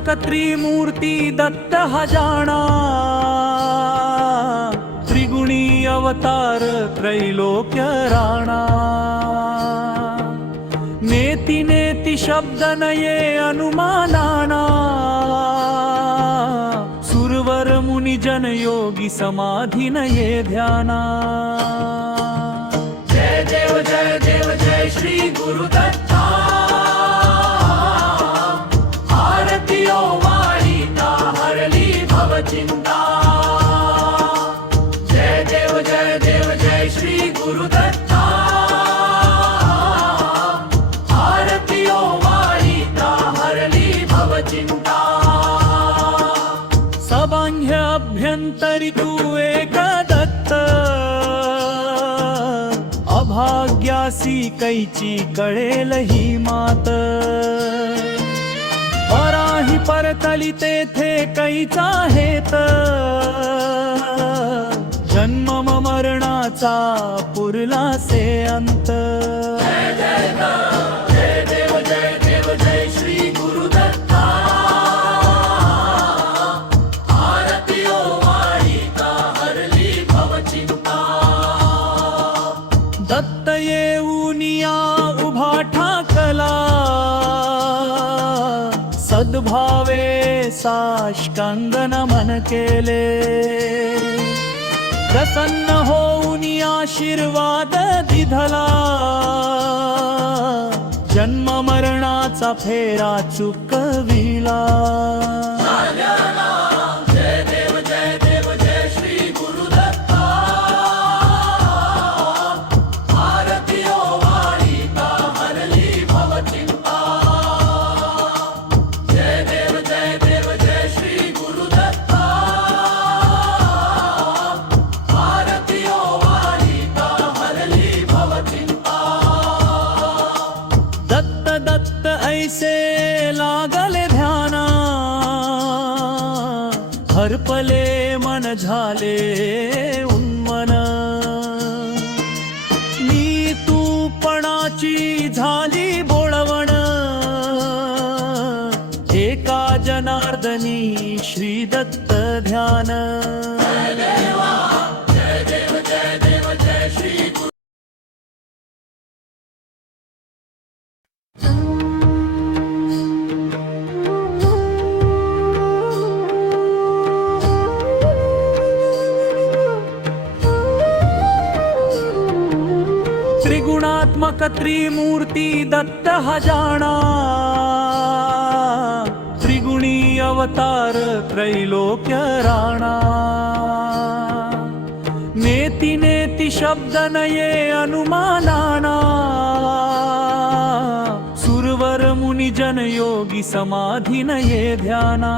त्रिगुणात्मक त्रिमूर्ती दत्त हा जाणा, त्रिगुणी अवतार त्रैलोक्य राणा। नेति नेति शब्द नये अनुमानाना, सुरवर मुनि जन योगी समाधि नये ध्याना। जय देव जय श्री गुरुदत्ता, आरतियो वाळीता हरली भवचिंता। जय देव जय श्री गुरुदत्ता, आरतियो वाळीता हरली भवचिंता। सबाह्य अभ्यंतरी तू एक दत्त, अभाग्यासी कैची कळेल ही मात। पराही परतली तेथे कैचा हेत, जन्म मरणाचा पुरला से अंत। जय देव जय श्री गुरुदत्ता, आरतियो वाळीता हरली भवचिंता। दत्त येऊनिया उभा ठाकला, सद्भावे साष्टांग नमन केले। प्रसन्न होऊन आशीर्वाद दिधला, जन्म मरणाचा फेरा चुकविला। जय देव जय श्री गुरुदत्ता, आरतियो वाळीता हरली भवचिंता। जय देव जय श्री गुरुदत्ता, आरतियो वाळीता हरली भवचिंता। दत्त दत्त ऐसे लागले ध्याना, हरपले मन झाले उन्मन। मी तूपणाची झाली बोळवण, एका जनार्दनी श्री दत्त ध्यान। जय देव जय श्री गुरु। त्रिगुणात्मक त्रिमूर्ती दत्त हा जाणा, त्रिगुणी अवतार त्रैलोक्य राणा। नेति नेति शब्द नये अनुमानाना, सुरवर मुनि जन योगी समाधि नये ध्याना।